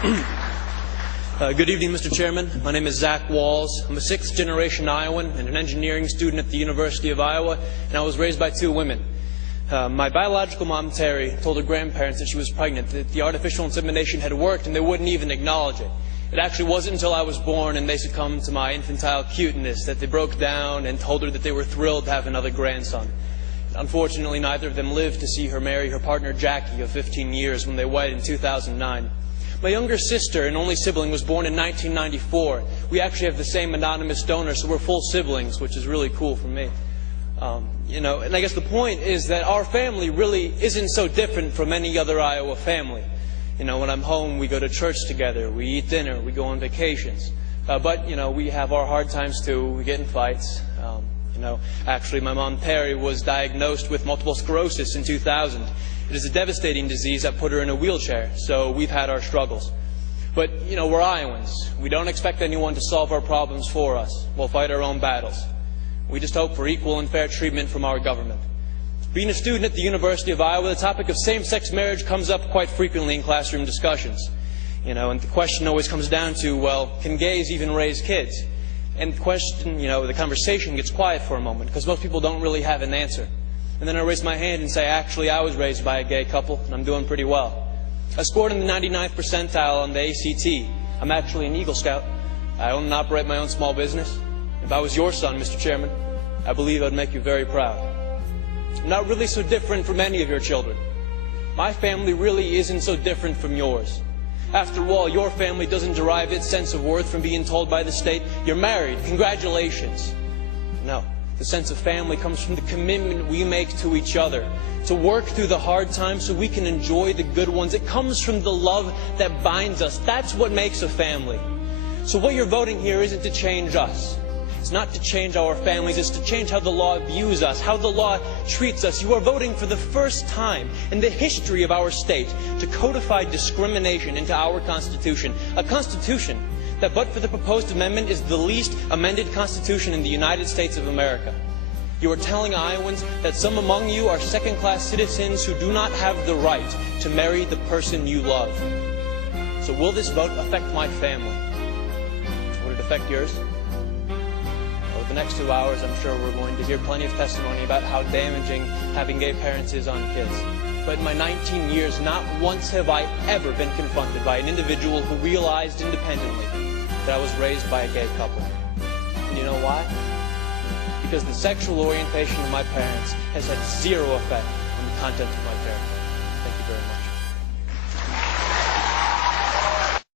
Good evening, Mr. Chairman. My name is Zach Wahls. I'm a sixth-generation Iowan and an engineering student at the University of Iowa, and I was raised by two women. My biological mom, Terry, told her grandparents that she was pregnant, that the artificial insemination had worked, and they wouldn't even acknowledge it. It actually wasn't until I was born and they succumbed to my infantile cuteness that they broke down and told her that they were thrilled to have another grandson. Unfortunately, neither of them lived to see her marry her partner, Jackie, of 15 years when they wed in 2009. My younger sister and only sibling was born in 1994. We actually have the same anonymous donor, so we're full siblings, which is really cool for me. And I guess the point is that our family really isn't so different from any other Iowa family. When I'm home, we go to church together, we eat dinner, we go on vacations. But we have our hard times too. We get in fights. Actually, my mom, Terry, was diagnosed with multiple sclerosis in 2000. It is a devastating disease that put her in a wheelchair, so we've had our struggles. But, we're Iowans. We don't expect anyone to solve our problems for us. We'll fight our own battles. We just hope for equal and fair treatment from our government. Being a student at the University of Iowa, the topic of same-sex marriage comes up quite frequently in classroom discussions. And the question always comes down to, well, can gays even raise kids? And the conversation gets quiet for a moment because most people don't really have an answer. And then I raise my hand and say, actually, I was raised by a gay couple, and I'm doing pretty well. I scored in the 99th percentile on the ACT. I'm actually an Eagle Scout. I own and operate my own small business. If I was your son, Mr. Chairman, I believe I'd make you very proud. I'm not really so different from any of your children. My family really isn't so different from yours. After all, your family doesn't derive its sense of worth from being told by the state, you're married, congratulations. No. The sense of family comes from the commitment we make to each other, to work through the hard times so we can enjoy the good ones. It comes from the love that binds us. That's what makes a family. So what you're voting here isn't to change us. It's not to change our families. It's to change how the law views us, how the law treats us. You are voting for the first time in the history of our state to codify discrimination into our Constitution, a Constitution that, but for the proposed amendment, is the least amended Constitution in the United States of America. You are telling Iowans that some among you are second-class citizens who do not have the right to marry the person you love. So will this vote affect my family? Would it affect yours? Over the next 2 hours, I'm sure we're going to hear plenty of testimony about how damaging having gay parents is on kids. But in my 19 years, not once have I ever been confronted by an individual who realized independently that I was raised by a gay couple. And you know why? Because the sexual orientation of my parents has had zero effect on the content of my character.